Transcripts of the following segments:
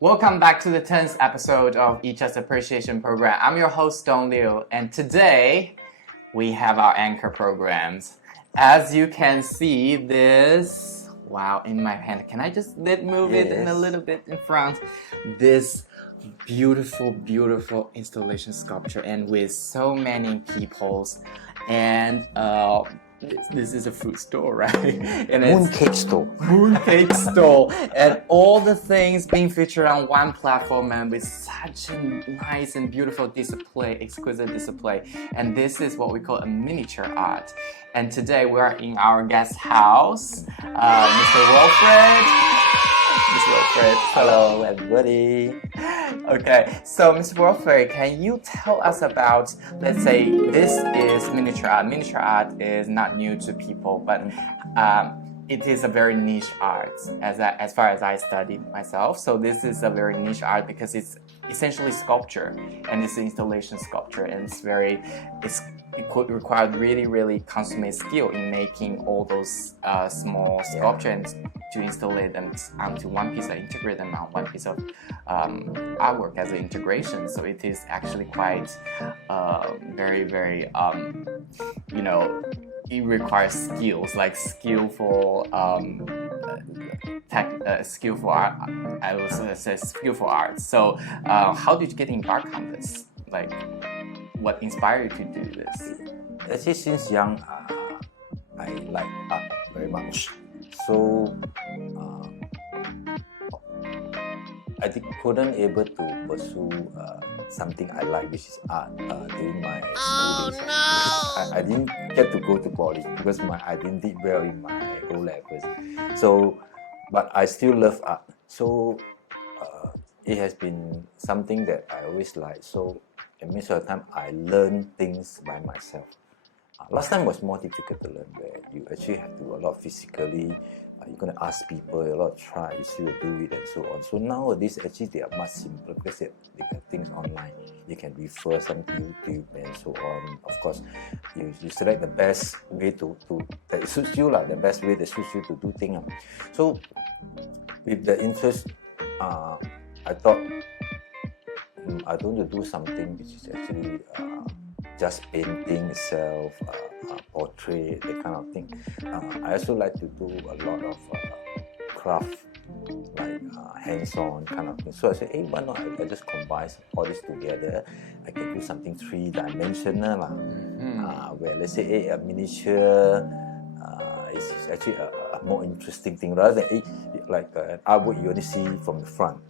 Welcome back to the 10th episode of Icha's Appreciation Program. I'm your host, Dong Liu, and today we have our anchor programs. As you can see, this, wow, in my hand. Can I just move it in a little bit in front? This beautiful, beautiful installation sculpture, and with so many peoples, and this is a food store, right? And Mooncake store. Mooncake store, and all the things being featured on one platform, and with such a nice and beautiful display, exquisite display. And this is what we call a miniature art. And today we are in our guest house, Mr. Wilfred. Mr. Wilfred. Hello, everybody. Okay, so Mr. Wilfred, can you tell us about, let's say, this is miniature art. Miniature art is not new to people, but it is a very niche art, as far as I studied myself. So this is a very niche art because it's essentially sculpture, and it's installation sculpture, and it could require really, really consummate skill in making all those small sculptures to install them onto one piece and integrate them on one piece of artwork as an integration. So it is actually quite very, very, it requires skills, like skillful skillful art. I would say skillful art. So how did you get embarked on this? Like, what inspired you to do this? Actually, since young, I like art very much. So I couldn't able to pursue something I like, which is art, during my school days. I didn't get to go to poly because I didn't did well in my O levels. So, but I still love art. So it has been something that I always like. So at most of the time, I learn things by myself. Last time was more difficult to learn, where you actually have to do a lot physically. You're going to ask people, a lot of try, you still do it, and so on. So nowadays, actually, they are much simpler because they have things online. You can refer some YouTube and so on. Of course, you select the best way that suits you, the best way that suits you to do things. So with the interest, I thought I don't want to do something which is actually just painting itself, portrait, that kind of thing. I also like to do a lot of craft, like hands-on kind of thing. So I said, hey, why not I just combine all this together? I can do something three-dimensional, where let's say a miniature is actually a more interesting thing rather than like an artwork you only see from the front.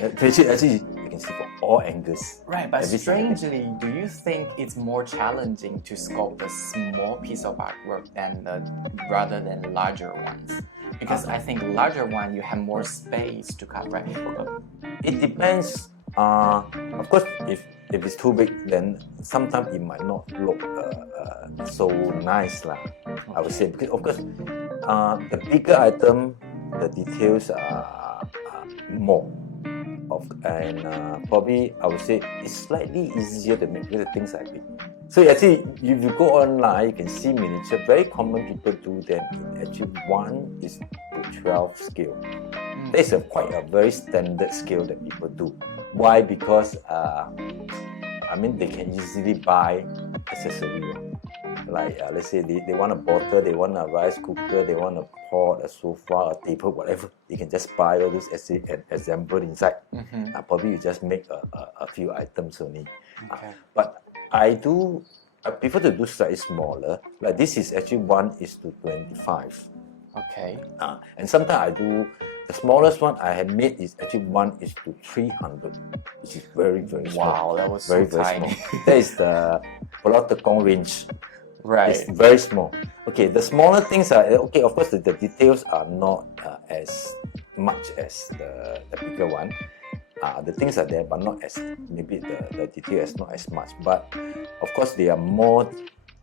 Actually, you can see from all angles. Right, but strangely, do you think it's more challenging to sculpt a small piece of artwork rather than larger ones? Because I think larger one, you have more space to cover. Right? It depends. Of course, if it's too big, then sometimes it might not look so nice, I would say. Because of course, the bigger item, the details are more. And probably I would say it's slightly easier to make because the things are big. So actually, if you go online, you can see miniature. Very common people do them in actually 1:12 scale. That's quite a very standard scale that people do. Why? Because they can easily buy accessories. Like let's say they want a bottle, they want a rice cooker, they want a pot, a sofa, a table, whatever. You can just buy all those and assemble inside. Probably you just make a few items only. Okay. But I prefer to do slightly smaller. Like this is actually 1:25. Okay. And sometimes I do the smallest one I have made is actually 1:300, which is very, very small. Wow, that was very, so very tiny. small. That is the Pulau Tekong range. Right. It's very small. Okay, the smaller things are okay. Of course, the details are not as much as the bigger one. The things are there, but not as maybe the detail is not as much. But of course, they are more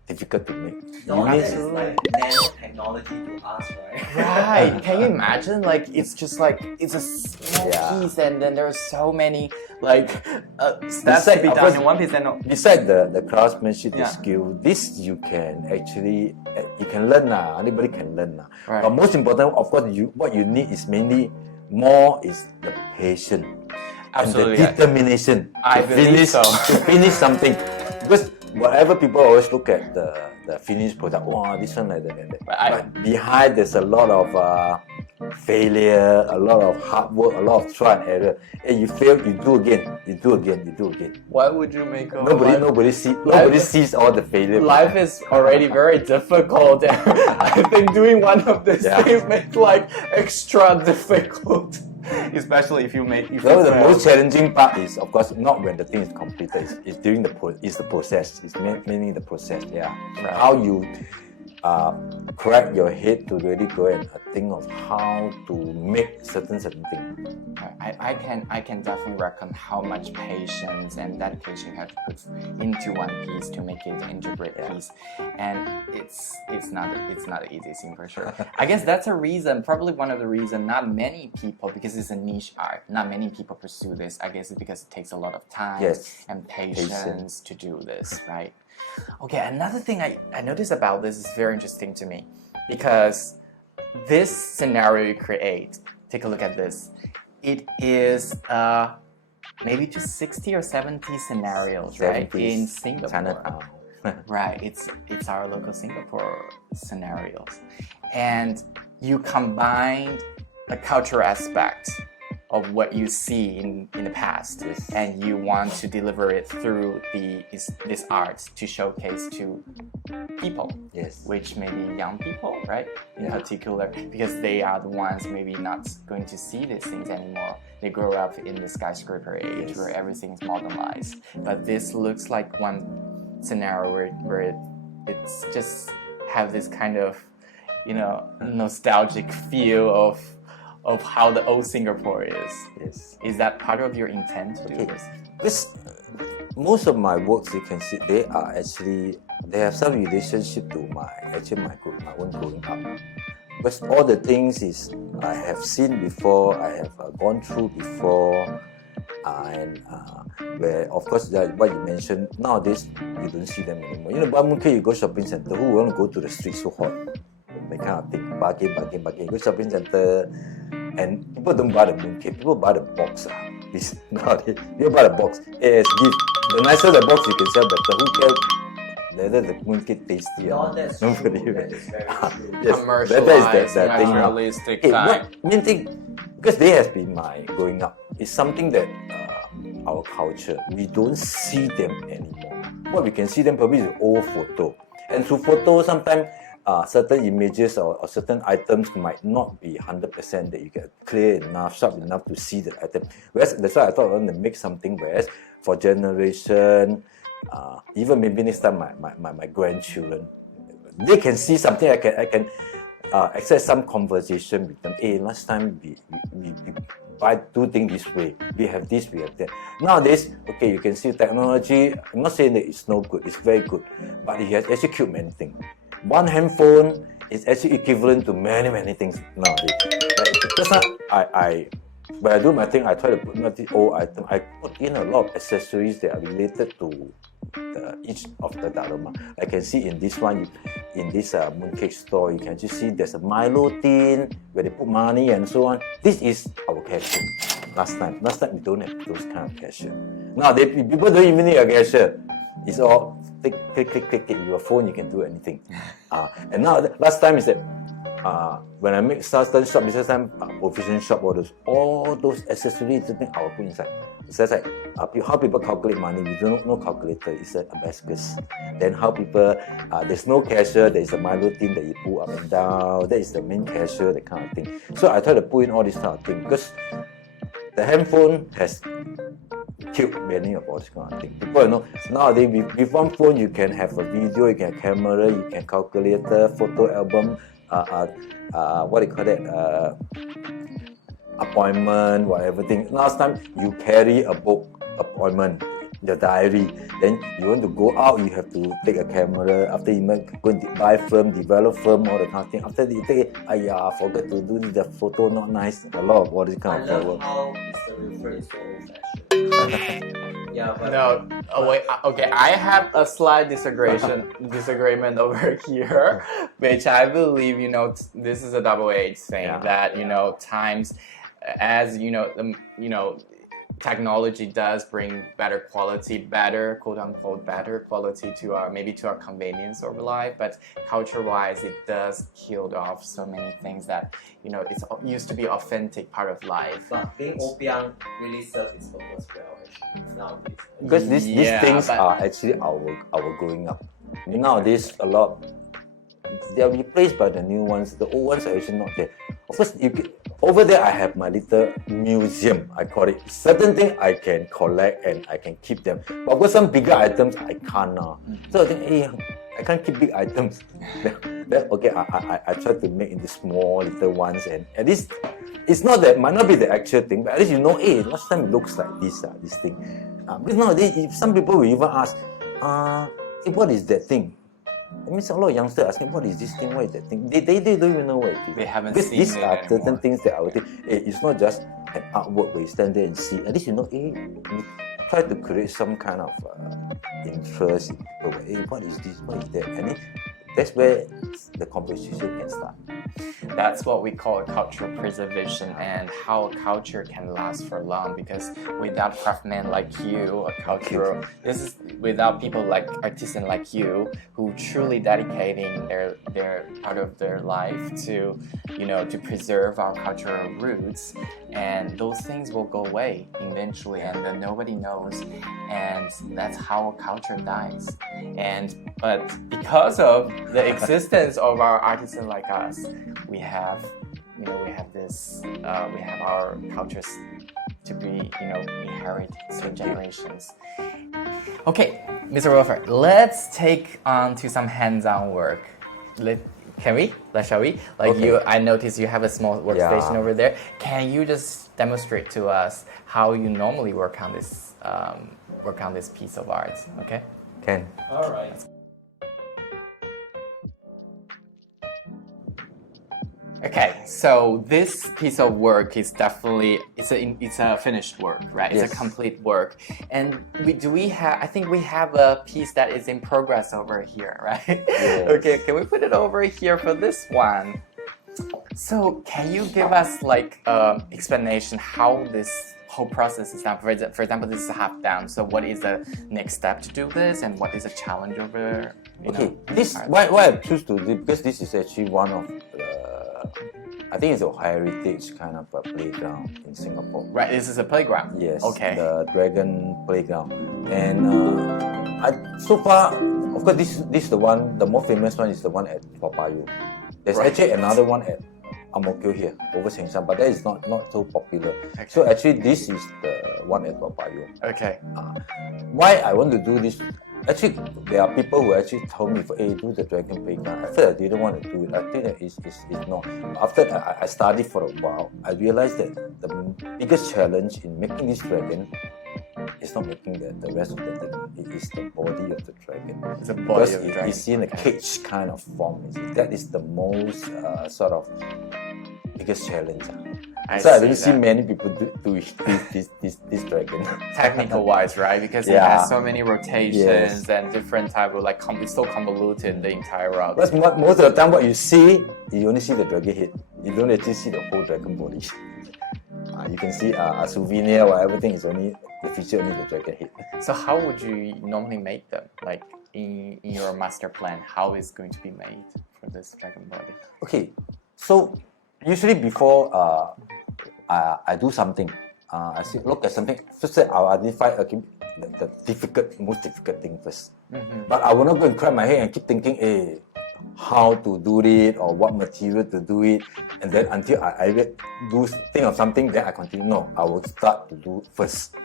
difficult to make. No, that is like nanotechnology to us, right? Right. Can you imagine? Like, it's just like, it's a small piece, and then there are so many, like, steps to be done in one piece. Besides the craftsmanship, the skill, this you can actually, you can learn. Anybody can learn. Right. But most important, of course, what you need is mainly more is the patience Absolutely. and the determination I believe so. to finish something. Because whatever people always look at the finished product, oh, this one like that, like that. But behind there's a lot of failure, a lot of hard work, a lot of trial and error. And you fail, you do again, you do again, you do again. Why would you make a Nobody sees all the failure. Life is already very difficult. I think doing one of these things makes like extra difficult. Especially if you make. The most challenging part is, of course, not when the thing is completed. It's during the process. It's mainly the process. Yeah, right. How you crack your head to really go and think of how to make certain things. I can definitely reckon how much patience and dedication you have to put into one piece to make it into a great piece, and it's not an easy thing for sure. I guess that's a reason, probably one of the reasons not many people, because it's a niche art, not many people pursue this. I guess it's because it takes a lot of time and patience to do this, right? Okay, another thing I noticed about this is very interesting to me, because this scenario you create, take a look at this. It is maybe to 60 or 70 scenarios, right? In Singapore. Right, it's our local Singapore scenarios. And you combine the cultural aspect of what you see in the past, and you want to deliver it through this art to showcase to people, which may be young people, right? In particular, because they are the ones maybe not going to see these things anymore. They grow up in the skyscraper age where everything is modernized. But this looks like one scenario where it's just have this kind of, nostalgic feel of how the old Singapore is. Yes. Is that part of your intent to do this? Because most of my works, you can see, they have some relationship to my own growing up. Because all the things is I have seen before, I have gone through before, and where, of course, like what you mentioned, nowadays you don't see them anymore. But Mooncake, you go shopping center, who want to go to the street so hot? That kind of thing. Bargain. Go shopping center, and people don't buy the mooncake, people buy the box. This nowadays, people buy the box. It's gift. The nicer the box you can sell better. Who cares whether the mooncake tasty or not? That's true. That is very true. Yes, Commercialized, that thing. materialistic side. Main thing, because they has been my growing up. It's something that our culture, we don't see them anymore. What we can see them probably is the old photo. And through photo, sometimes certain images or certain items might not be 100% that you get clear enough, sharp enough to see the item. Whereas that's why I thought I want to make something whereas for generation, even maybe next time my grandchildren, they can see something. I can access some conversation with them. Hey, last time we do things this way. We have this, we have that. Nowadays, okay, you can see technology. I'm not saying that it's no good. It's very good, but it has actually killed many things. One handphone is actually equivalent to many things nowadays. Just now, when I do my thing, I try to put not the old item. I put in a lot of accessories that are related to each of the Dharma. I can see in this one, in this mooncake store, you can just see there's a Milo tin where they put money and so on. This is our cashier. Last time we don't have those kind of cashier. Now people don't even need a cashier. It's all click. With your phone, you can do anything. And now, last time is that when I make certain shop, business time, provision shop, all those accessories, I will put inside. So it's like how people calculate money. We don't know calculator. It's a abacus. Then how people there's no cashier. There's a Milo tin that you pull up and down. That is the main cashier, that kind of thing. So I try to put in all this kind of thing because the handphone has killed many of all this kind of thing. People nowadays with one phone you can have a video, you can have camera, you can calculator, photo album, what do you call that? Appointment, whatever thing. Last time you carry a book, appointment, your diary. Then you want to go out, you have to take a camera. After you go and buy film, develop film, all the kind of thing. After you take it, forget to do the photo, not nice. A lot of all this kind of work. I love how Mr. Wilfred is so old-fashioned. Yeah, but no. Oh wait. Okay, I have a slight disagreement over here, which I believe this is a double-edged thing that times. as technology does bring better quote unquote better quality to our convenience of life, but culture-wise it does kill off so many things that it's used to be authentic part of life. But being opium really serves its purpose well actually nowadays. Because these things but- are actually our growing up. Nowadays, a lot they are replaced by the new ones. The old ones are actually not there. Of course, over there I have my little museum, I call it. Certain things I can collect and I can keep them. But with some bigger items, I can't now. So I think, hey, I can't keep big items. Then okay, I try to make into small little ones, and at least it's not that, might not be the actual thing, but at least hey, last time it looks like this thing. Because nowadays, some people will even ask, hey, what is that thing? I mean, a lot of youngsters asking, what is this thing? What is that thing? They don't even know what it is. They haven't because seen these it are anymore. certain things that I would think, hey, it's not just an artwork where you stand there and see. At least hey, you try to create some kind of interest in people. Hey, what is this? What is that? And that's where the conversation can start. That's what we call cultural preservation, and how a culture can last for long, because without craftsmen like you, without people like artisans like you who truly dedicating their part of their life to to preserve our cultural roots, and those things will go away eventually, and then nobody knows, and that's how a culture dies. But because of the existence of our artisans like us, we have our cultures to be inherited through generations. Okay, Mr. Wilfred, let's take on to some hands-on work. Shall we? Like Okay. I noticed you have a small workstation over there. Can you just demonstrate to us how you normally work on this piece of art? Okay. Can. Alright. Okay, so this piece of work is definitely it's a finished work, right? It's Yes. a complete work, and I think we have a piece that is in progress over here, right? Yes. Okay, can we put it over here for this one? So can you give us like explanation how this whole process is done? For example, this is half done. So what is the next step to do this, and what is the challenge over? Okay, why I choose to do, because this is actually one of I think it's a heritage kind of a playground in Singapore. Right, this is a playground. Yes, Okay. the Dragon Playground. And so far, of course, this is the one, the more famous one is the one at Toa Payoh. There's Right. actually another one at Ang Mo Kio here, over Sheng Sian, but that is not so popular. Okay. So actually, this is the one at Toa Payoh. Okay. Why I want to do this? Actually, there are people who actually told me, hey, do the Dragon Playground. At first, I didn't want to do it. I think that it's not. After I studied for a while, I realized that the biggest challenge in making this dragon is not making the rest of the thing. It is the body of the dragon. It's a body Because of the dragon. it's in a cage kind of form. That is the most sort of biggest challenge. I don't see that. many people do this dragon. Technical wise, right? Because it Yeah. has so many rotations and different type of it's so convoluted, the entire route. Because most of the time, what you see, you only see the dragon head. You don't actually see the whole dragon body. You can see a souvenir or everything is only the feature, only the dragon head. So how would you normally make them? Like in your master plan, how is going to be made for this dragon body? Okay, so usually before I do something, I look at something. First, I'll identify the most difficult thing first. Mm-hmm. But I will not go and crack my head and keep thinking, hey, how to do it or what material to do it, and then until I think of something, then I continue. No, I will start to do first.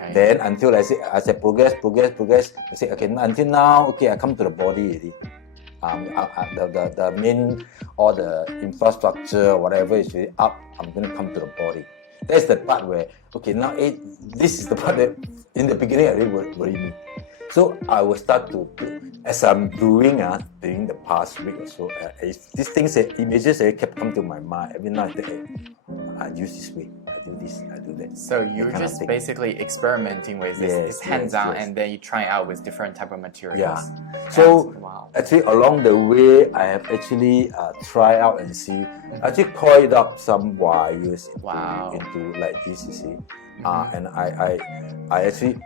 Okay. Then until I say progress. I say okay, until now, okay, I come to the body already. The main or the infrastructure, whatever is really up, I'm going to come to the body. That's the part where, okay, now this is the part that in the beginning I really worry me. So I will start to as I'm doing during the past week or so, these things, images kept coming to my mind every night. I use this way, do this, I do that. So you're kind of just thing. basically experimenting with this. Yes, It's hands-on, yes. and then you try out with different type of materials. Yeah. So wow. actually, along the way, I have actually try out and see. Actually, coiled up some wires into like this, you see. And I actually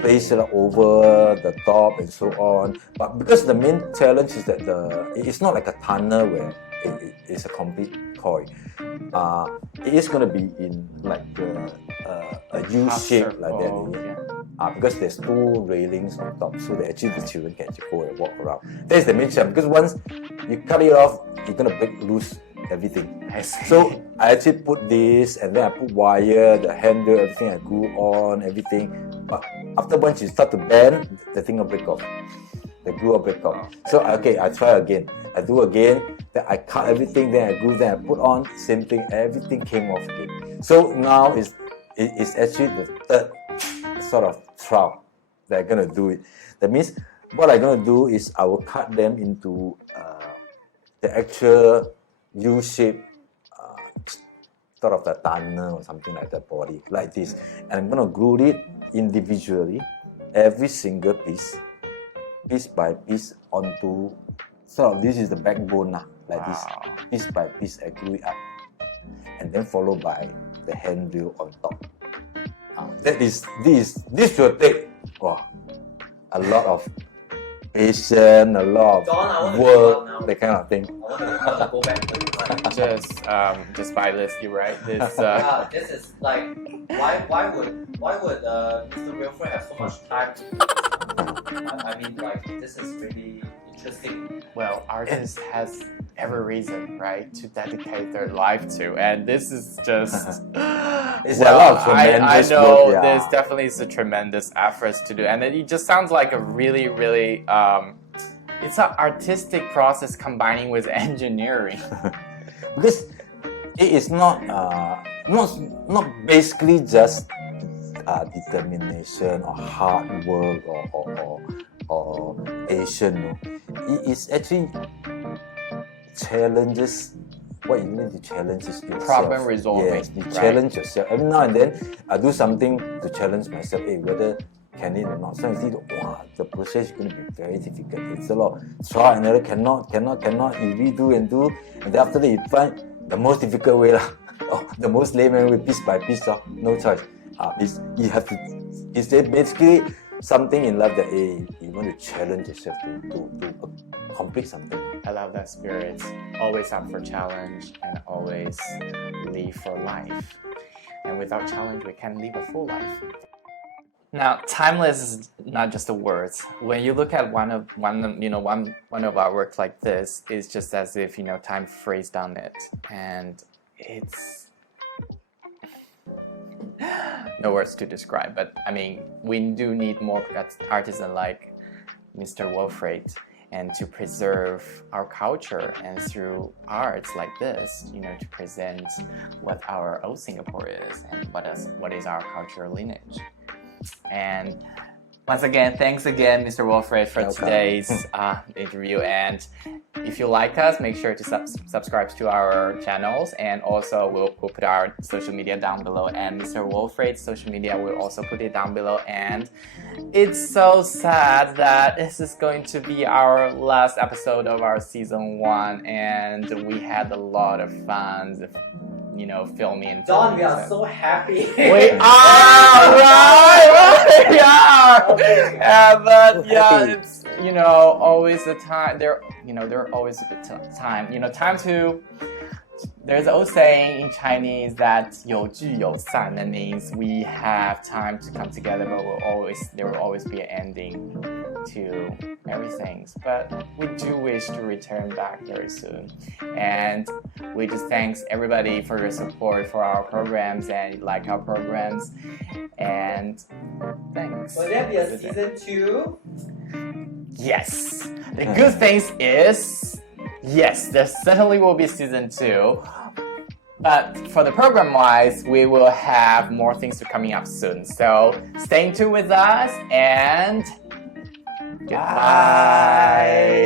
place it over the top and so on. But because the main challenge is that it's not like a tunnel where it's a complete coil. It is going to be in like a U shape like that. Because there's two railings on top, so that actually the children can go and walk around. That's the main challenge. Because once you cut it off, you're going to break loose everything. So I actually put this, and then I put wire, the handle, everything I glue on, everything. But after once you start to bend, the thing will break off. The glue will break off. So okay, I try again. I do again. Then I cut everything. Then I glue. Then I put on. Same thing. Everything came off again. So now it's actually the third sort of trial that I'm gonna do it. That means what I'm gonna do is I will cut them into the actual U-shape sort of the tunnel or something like that body, like this. And I'm going to glue it individually, every single piece by piece onto, sort of this is the backbone like this, piece by piece I glue it up. And then followed by the handle on top. This will take a lot of patience, a lot of work, that kind of thing. I want to go back to just by this, you right? This yeah, this is like why would Mr. Wilfred have so much time? I mean, like, this is really interesting. well, artist has every reason, right, to dedicate their life to, and this is just It's a lot of I tremendous know work, yeah. there's definitely a tremendous efforts to do, and it just sounds like a really it's an artistic process combining with engineering. Because it is not basically just determination or hard work or patience. No. It is actually challenges. What you need to challenge is yourself. Problem resolving. Yes, you challenge yourself. Every now and then, I do something to challenge myself. Hey, whether can it or not. So you see, the process is going to be very difficult. It's a lot. Try and error, cannot. You redo and do, and then after that you find the most difficult way the most layman way, piece by piece. No choice. You have to. It's basically something in life that you want to challenge yourself to complete something. I love that spirit. Always up for challenge and always live for life. And without challenge, we can't live a full life. Now, timeless is not just the words. When you look at one of our works like this, it's just as if time freezed on it, and it's no words to describe. But I mean, we do need more artisans like Mr. Wilfred, and to preserve our culture, and through arts like this, to present what our old Singapore is and what is our cultural lineage. And once again, thanks again, Mr. Wilfred, for today's interview. And if you like us, make sure to subscribe to our channels, and also we'll put our social media down below, and Mr. Wilfred's social media will also put it down below. And it's so sad that this is going to be our last episode of our season 1, and we had a lot of fun, filming and Don, we are so happy. We are, right? We are. But yeah, it's always the time. There are always the time. Time to. There's an old saying in Chinese that 有聚有散. That means we have time to come together, but there will always be an ending to everything. But we do wish to return back very soon. And we just thanks everybody for your support for our programs, and like our programs. And thanks. Will there be a season 2? Yes. The good things is, yes, there certainly will be season 2. But for the program-wise, we will have more things coming up soon. So stay tuned with us, and goodbye.